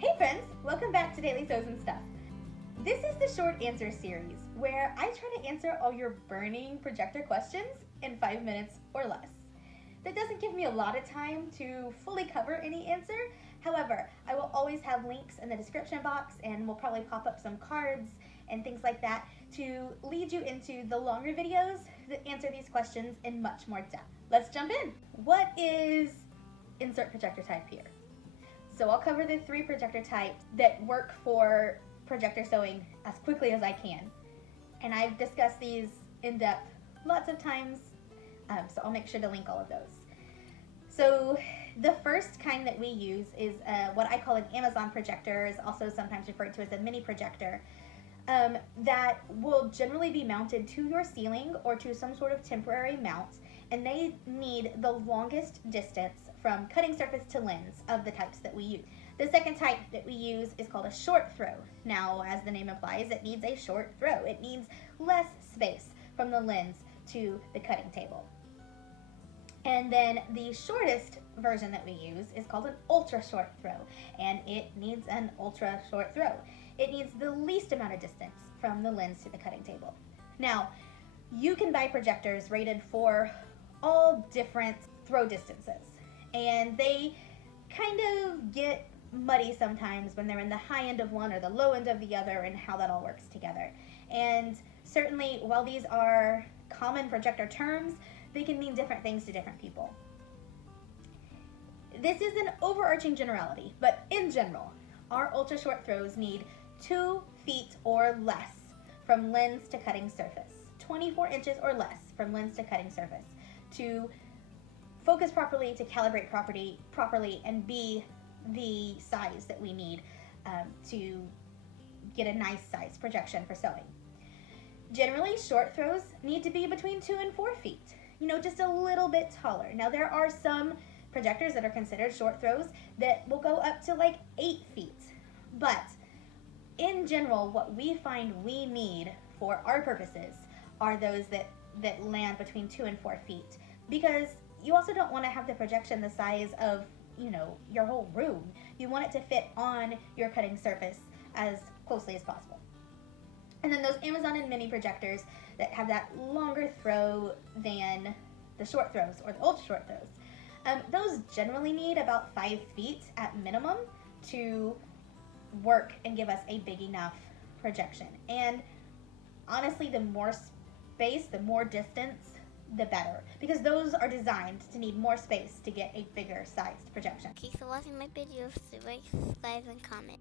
Hey friends, welcome back to Daily Sews and Stuff. This is the short answer series where I try to answer all your burning projector questions in 5 minutes or less. That doesn't give me a lot of time to fully cover any answer. However, I will always have links in the description box and we'll probably pop up some cards and things like that to lead you into the longer videos that answer these questions in much more depth. Let's jump in. What is insert projector type here? So I'll cover the 3 projector types that work for projector sewing as quickly as I can. And I've discussed these in depth lots of times, so I'll make sure to link all of those. So the first kind that we use is what I call an Amazon projector, is also sometimes referred to as a mini projector, that will generally be mounted to your ceiling or to some sort of temporary mount, and they need the longest distance from cutting surface to lens of the types that we use. The second type that we use is called a short throw. Now, as the name implies, it needs a short throw. It needs less space from the lens to the cutting table. And then the shortest version that we use is called an ultra short throw, and it needs an ultra short throw. It needs the least amount of distance from the lens to the cutting table. Now, you can buy projectors rated for all different throw distances, and they kind of get muddy sometimes when they're in the high end of one or the low end of the other and how that all works together. And certainly, while these are common projector terms, they can mean different things to different people. This is an overarching generality, but in general, our ultra short throws need 2 feet or less from lens to cutting surface, 24 inches or less from lens to cutting surface, to focus properly, to calibrate properly, and be the size that we need to get a nice size projection for sewing. Generally, short throws need to be between 2 and 4 feet, just a little bit taller. Now, there are some projectors that are considered short throws that will go up to like 8 feet, but in general, what we find we need for our purposes are those that land between 2 and 4 feet, because you also don't want to have the projection the size of, your whole room. You want it to fit on your cutting surface as closely as possible. And then those Amazon and mini projectors that have that longer throw than the short throws or the ultra short throws, those generally need about 5 feet at minimum to work and give us a big enough projection. And honestly, the more space, the more distance, the better, because those are designed to need more space to get a bigger sized projection. Okay, so watching my videos, so like, subscribe, and comment.